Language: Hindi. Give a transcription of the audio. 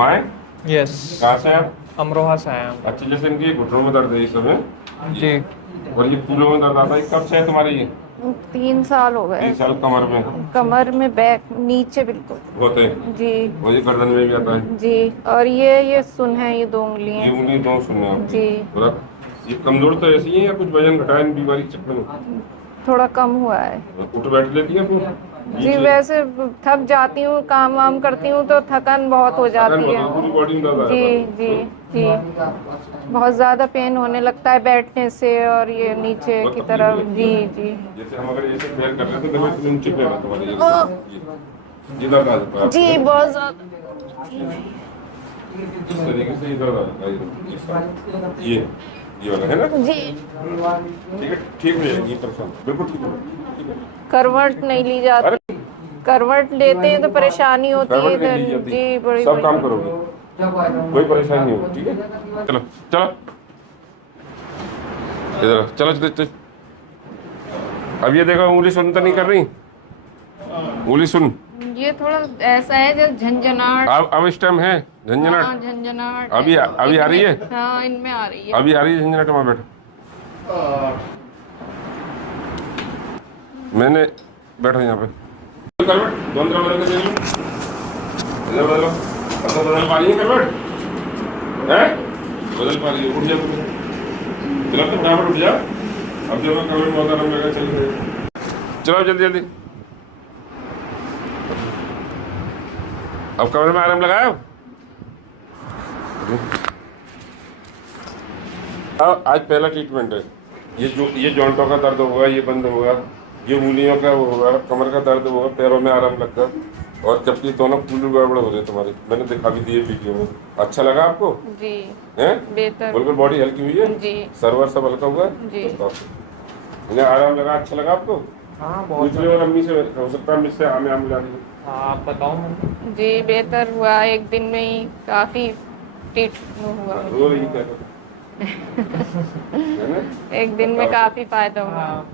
माए यस, कहाँ से आप? अमरोहा से आया हूँ। अच्छा, जैसे इनके घुटनों में दर्द है इस समय जी। और ये फूलों में दर्द आता है, कब से है तुम्हारे ये? 3 साल हो गए। 3 साल कमर में कमर में, बैक नीचे बिल्कुल। होते हैं जी और ये गर्दन में भी आता है। जी। और ये सुन है, ये 2 ये उंगलियां। उंगली दो सुनने आपकी। जी। थोड़ा ये कमजोर तो ऐसी है या कुछ वजन घटाया इन बीमारी के चक्कर में? थोड़ा कम हुआ है उठ बैठ लेती है फिर? जी। वैसे थक जाती हूँ, काम वाम करती हूँ तो थकन बहुत हो जाती है। पूरी बॉडी में दर्द आ जी जाता है। जी जी। बहुत ज़्यादा पेन होने लगता है बैठने से, और ये नीचे बहुत की तकलीफ तरफ। होती जी है। जी। जैसे हम अगर ऐसे पैर कर रहे थे तो मैं नीचे पैर है तुम्हारे ये दर्द आ जाता है जी आपको? बहुत ज़्यादा। इस तरीके से ये दर्द आ जाता है ये वाला है ना? जी। ठीक है, ठीक हो जाएगी, परेशान बिल्कुल ठीक हो जाएगी। करवट नहीं ली जाती। अरे करवट लेते हैं तो परेशानी होती है करवट नहीं ली इधर। जाती, जी बड़ी सब बड़ी। काम करोगे, कोई परेशानी नहीं होगी। ठीक है, चलो चलो इधर चलो चलो चलो। अब ये देखो, उंगली सुन तो नहीं कर रही? उंगली सुन। ये थोड़ा ऐसा है जैसे झंझनाहट। अब इस टाइम है झंझनाहट? हाँ, झंझनाहट अभी है। अभी आ रही है? हाँ, इनमें आ रही है। अभी आ रही है झंझनाहट? वहाँ बैठ, मैंने बैठा यहाँ पे। करवट दोनों तरफ बदल के देख लो, इधर बदलो। अब तो बदल पा रही है करवट? है बदल पा रही है? उठ जा, चलो तो फटाफट उठ जा। अब जब मैं करवट में होता लगा चल, चलो जल्दी जल्दी। अब कमरे में आराम लगाया? आज पहला ट्रीटमेंट है। ये जॉइंटों का दर्द होगा, ये बंद होगा, ये उंगलियों का होगा, कमर का दर्द होगा, पैरों में आराम लगता। और जबकि दोनों फूल गड़बड़ हो रहे तुम्हारी, मैंने दिखा भी दिए वीडियो में। अच्छा लगा आपको? जी हैं? बेहतर। बिल्कुल बॉडी हल्की हुई है? जी। सर्वर सब हल्का हुआ? जी। इन्हें आराम लगा? अच्छा लगा आपको? हाँ बहुत। पूछ लो और अम्मी से, हो सकता है अम्मी से आमे आम मिला दी। हाँ आप बताओ मैम। जी बेहतर हुआ, एक दिन में ही काफी ठीक हुआ। रो रही क्या करूं? है ना? एक दिन में काफी फायदा हुआ। हाँ